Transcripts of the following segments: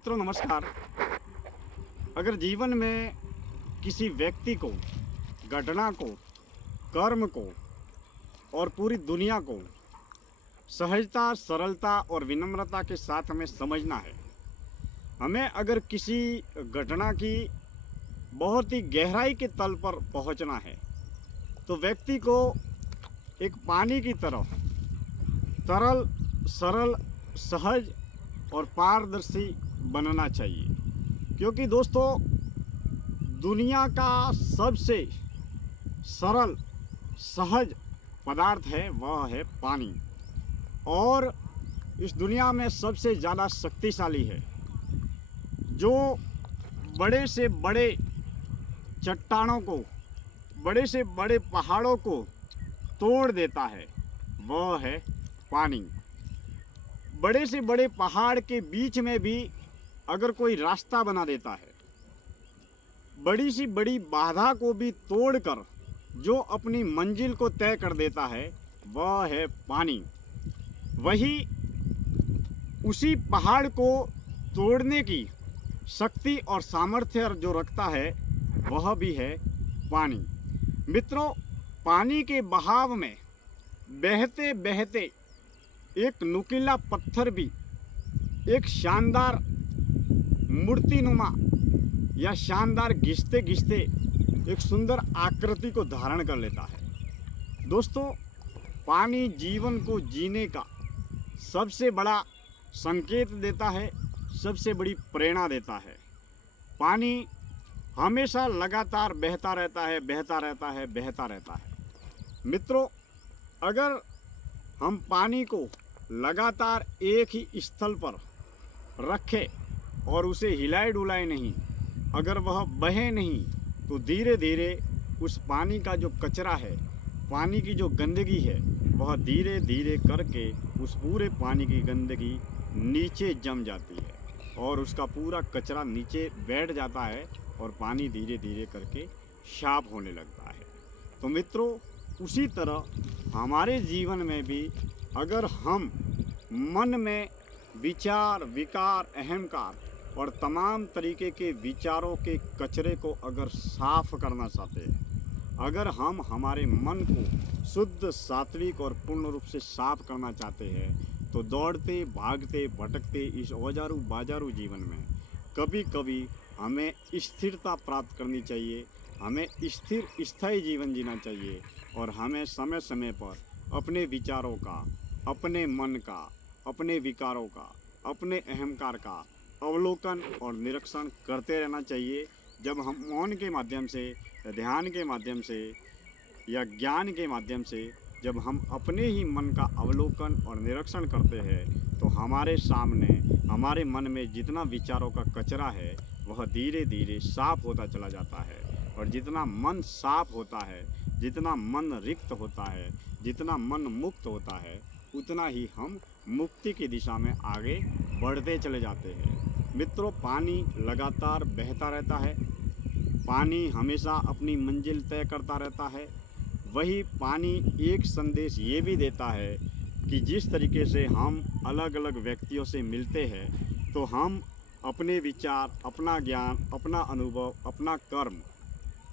मित्रों नमस्कार। अगर जीवन में किसी व्यक्ति को, घटना को, कर्म को और पूरी दुनिया को सहजता, सरलता और विनम्रता के साथ हमें समझना है, हमें अगर किसी घटना की बहुत ही गहराई के तल पर पहुंचना है, तो व्यक्ति को एक पानी की तरह तरल, सरल, सहज और पारदर्शी बनना चाहिए। क्योंकि दोस्तों, दुनिया का सबसे सरल, सहज पदार्थ है वह है पानी। और इस दुनिया में सबसे ज़्यादा शक्तिशाली है, जो बड़े से बड़े चट्टानों को, बड़े से बड़े पहाड़ों को तोड़ देता है, वह है पानी। बड़े से बड़े पहाड़ के बीच में भी अगर कोई रास्ता बना देता है, बड़ी सी बड़ी बाधा को भी तोड़कर जो अपनी मंजिल को तय कर देता है, वह है पानी। वही उसी पहाड़ को तोड़ने की शक्ति और सामर्थ्य जो रखता है, वह भी है पानी। मित्रों, पानी के बहाव में बहते बहते एक नुकीला पत्थर भी एक शानदार मूर्तिनुमा या शानदार घिसते घिसते एक सुंदर आकृति को धारण कर लेता है। दोस्तों, पानी जीवन को जीने का सबसे बड़ा संकेत देता है, सबसे बड़ी प्रेरणा देता है। पानी हमेशा लगातार बहता रहता है, बहता रहता है, बहता रहता है। मित्रों, अगर हम पानी को लगातार एक ही स्थल पर रखें और उसे हिलाए डुलाए नहीं, अगर वह बहे नहीं, तो धीरे धीरे उस पानी का जो कचरा है, पानी की जो गंदगी है, वह धीरे धीरे करके उस पूरे पानी की गंदगी नीचे जम जाती है और उसका पूरा कचरा नीचे बैठ जाता है और पानी धीरे धीरे करके साफ होने लगता है। तो मित्रों, उसी तरह हमारे जीवन में भी अगर हम मन में विचार, विकार, अहंकार और तमाम तरीके के विचारों के कचरे को अगर साफ करना चाहते हैं, अगर हम हमारे मन को शुद्ध, सात्विक और पूर्ण रूप से साफ करना चाहते हैं, तो दौड़ते, भागते, भटकते इस औजारू बाजारू जीवन में कभी कभी हमें स्थिरता प्राप्त करनी चाहिए, हमें स्थिर स्थायी जीवन जीना चाहिए और हमें समय समय पर अपने विचारों का, अपने मन का, अपने विकारों का, अपने अहंकार का अवलोकन और निरीक्षण करते रहना चाहिए। जब हम मौन के माध्यम से, ध्यान के माध्यम से या ज्ञान के माध्यम से जब हम अपने ही मन का अवलोकन और निरीक्षण करते हैं, तो हमारे सामने, हमारे मन में जितना विचारों का कचरा है, वह धीरे धीरे साफ होता चला जाता है। और जितना मन साफ होता है, जितना मन रिक्त होता है, जितना मन मुक्त होता है, उतना ही हम मुक्ति की दिशा में आगे बढ़ते चले जाते हैं। मित्रों, पानी लगातार बहता रहता है, पानी हमेशा अपनी मंजिल तय करता रहता है। वही पानी एक संदेश ये भी देता है कि जिस तरीके से हम अलग अलग व्यक्तियों से मिलते हैं, तो हम अपने विचार, अपना ज्ञान, अपना अनुभव, अपना कर्म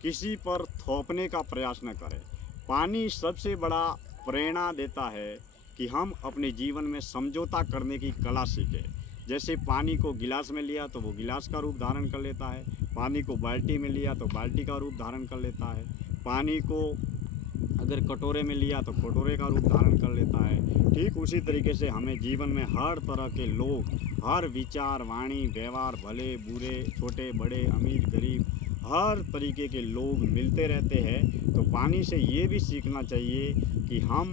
किसी पर थोपने का प्रयास न करें। पानी सबसे बड़ा प्रेरणा देता है कि हम अपने जीवन में समझौता करने की कला सीखें। जैसे पानी को गिलास में लिया तो वो गिलास का रूप धारण कर लेता है, पानी को बाल्टी में लिया तो बाल्टी का रूप धारण कर लेता है, पानी को अगर कटोरे में लिया तो कटोरे का रूप धारण कर लेता है। ठीक उसी तरीके से हमें जीवन में हर तरह के लोग, हर विचार, वाणी, व्यवहार, भले बुरे, छोटे बड़े, अमीर गरीब, हर तरीके के लोग मिलते रहते हैं। तो पानी से ये भी सीखना चाहिए कि हम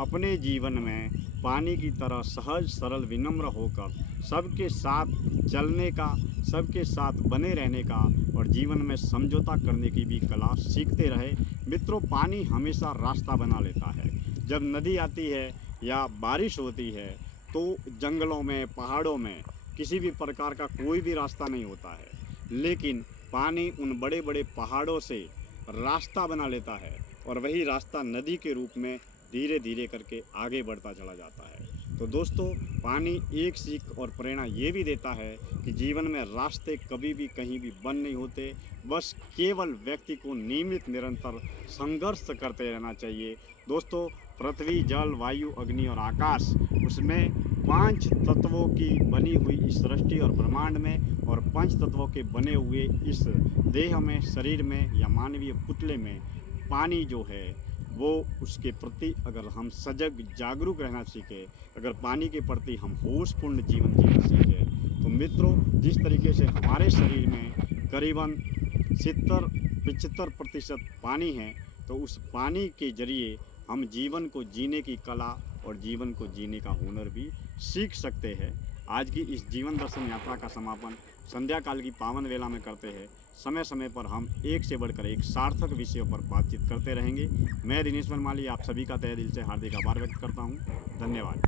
अपने जीवन में पानी की तरह सहज, सरल, विनम्र होकर सबके साथ चलने का, सबके साथ बने रहने का और जीवन में समझौता करने की भी कला सीखते रहे। मित्रों, पानी हमेशा रास्ता बना लेता है। जब नदी आती है या बारिश होती है, तो जंगलों में, पहाड़ों में किसी भी प्रकार का कोई भी रास्ता नहीं होता है, लेकिन पानी उन बड़े बड़े पहाड़ों से रास्ता बना लेता है और वही रास्ता नदी के रूप में धीरे धीरे करके आगे बढ़ता चला जाता है। तो दोस्तों, पानी एक सीख और प्रेरणा ये भी देता है कि जीवन में रास्ते कभी भी कहीं भी बंद नहीं होते, बस केवल व्यक्ति को नियमित निरंतर संघर्ष करते रहना चाहिए। दोस्तों, पृथ्वी, जल, वायु, अग्नि और आकाश, उसमें 5 तत्वों की बनी हुई इस सृष्टि और ब्रह्मांड में और 5 तत्वों के बने हुए इस देह में, शरीर में या मानवीय पुतले में पानी जो है वो उसके प्रति अगर हम सजग जागरूक रहना सीखें, अगर पानी के प्रति हम होशपूर्ण जीवन जीना सीखें, तो मित्रों, जिस तरीके से हमारे शरीर में करीबन 70-75% पानी है, तो उस पानी के जरिए हम जीवन को जीने की कला और जीवन को जीने का हुनर भी सीख सकते हैं। आज की इस जीवन दर्शन यात्रा का समापन संध्या काल की पावन वेला में करते हैं। समय समय पर हम एक से बढ़कर एक सार्थक विषयों पर बातचीत करते रहेंगे। मैं दिनेश वनमाली आप सभी का तहे दिल से हार्दिक आभार व्यक्त करता हूँ। धन्यवाद।